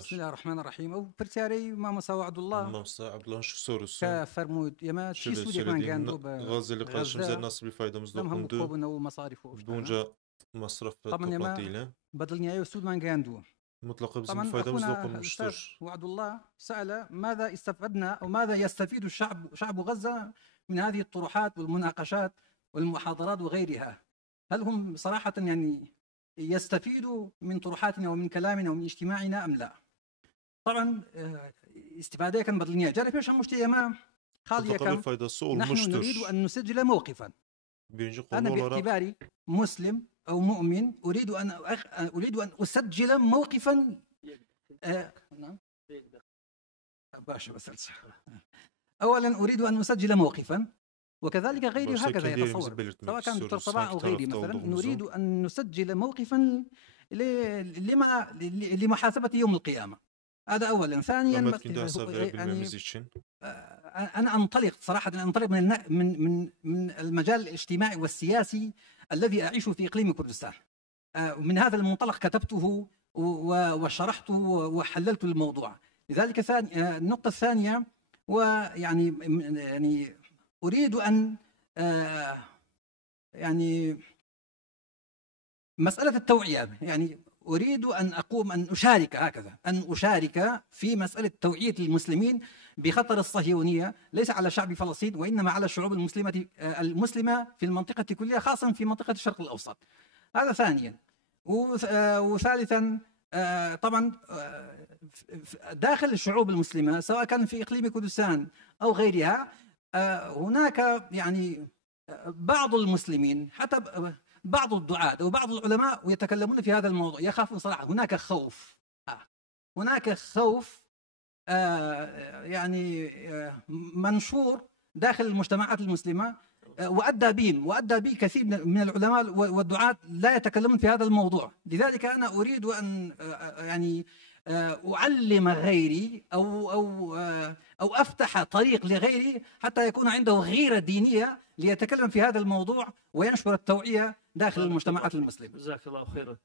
بسم الله الرحمن الرحim. Ew pirsiyarê mama Sawa Abdullah Masa Abdullah'ın şu sorusu ka fermûd yema çi şöyle Sûdiyek man söylediğim gandû bi Gazze'li kardeşimize Gazze nasıl bir faydamız dem hemû dokundu? kobûna û masarîf û eftana Bunca masraf ve طبعا toplantı يما ile بدلنياية وسود man gandû. mutlaka bizim bir طبعا faydamız أخونا الأستاذ dokunmuştur. وعد الله سأل ماذا استفدنا أو ماذا يستفيد شعب غزة من هذه الطروحات والمناقشات والمحاضرات وغيرها. هل هم صراحة يعني يستفيدوا من طروحاتنا ومن كلامنا ومن اجتماعنا أم لا؟ طبعا استفادة كان بدلنيا جرب ايش مشتي ما خالية Mutlaka bir كم faydası نحن نريد olmuştur. أن نسجل موقفا. Birinci konu أنا olarak باعتباري مسلم أو مؤمن أريد أن أسجل موقفا نعم باشا بس أولا أريد أن أسجل موقفا وكذلك غيري başta هكذا kendi yerimizi يتصور belirtmek سواء كان دكتور istiyoruz. صباح أو Hangi غيري tarafta مثلا olduğumuzu. نريد أن نسجل موقفا لمحاسبة يوم القيامة. هذا أولا. ثانيا Kıyamet günde hesap يعني verebilmemiz için أنا أنطلق صراحة من المجال الاجتماعي والسياسي الذي أعيش في إقليم كردستان. من هذا المنطلق كتبته وشرحته وحللت الموضوع. لذلك النقطة الثانية يعني أريد أن يعني مسألة التوعية، يعني أريد أن أشارك في مسألة توعية المسلمين بخطر الصهيونية ليس على شعب فلسطين وإنما على الشعوب المسلمة في المنطقة كلها، خاصة في منطقة الشرق الأوسط. هذا ثانيا. وثالثا طبعا داخل الشعوب المسلمة سواء كان في إقليم كردستان أو غيرها هناك يعني بعض المسلمين حتى بعض الدعاة أو بعض العلماء يتكلمون في هذا الموضوع، يخافون صراحة. هناك خوف يعني منشور داخل المجتمعات المسلمة وأدى به كثير من العلماء والدعاة لا يتكلمون في هذا الموضوع. لذلك أنا أريد أن يعني أعلم غيري أو أفتح طريق لغيري حتى يكون عنده غيرة دينية ليتكلم في هذا الموضوع وينشر التوعية داخل المجتمعات المسلمة. جزاك الله خيرا.